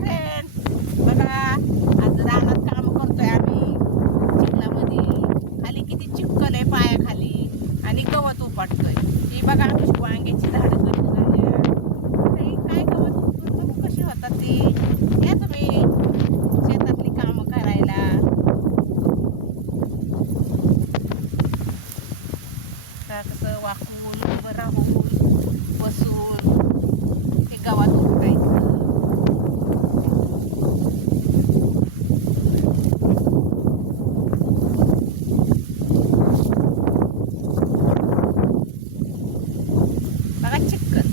Friend बघा आज रानात काम करतोय आम्ही. चिखलामध्ये. खाली किती चिपकल आहे पायाखाली. आणि गवत उपाटतोय. ही बघा आमची वांग्याची झाडं कशी झाली काय गवत उपटतो? होतात ती. या तुम्ही शेतातली करायला. कसं वाकून उभं राहू. 这个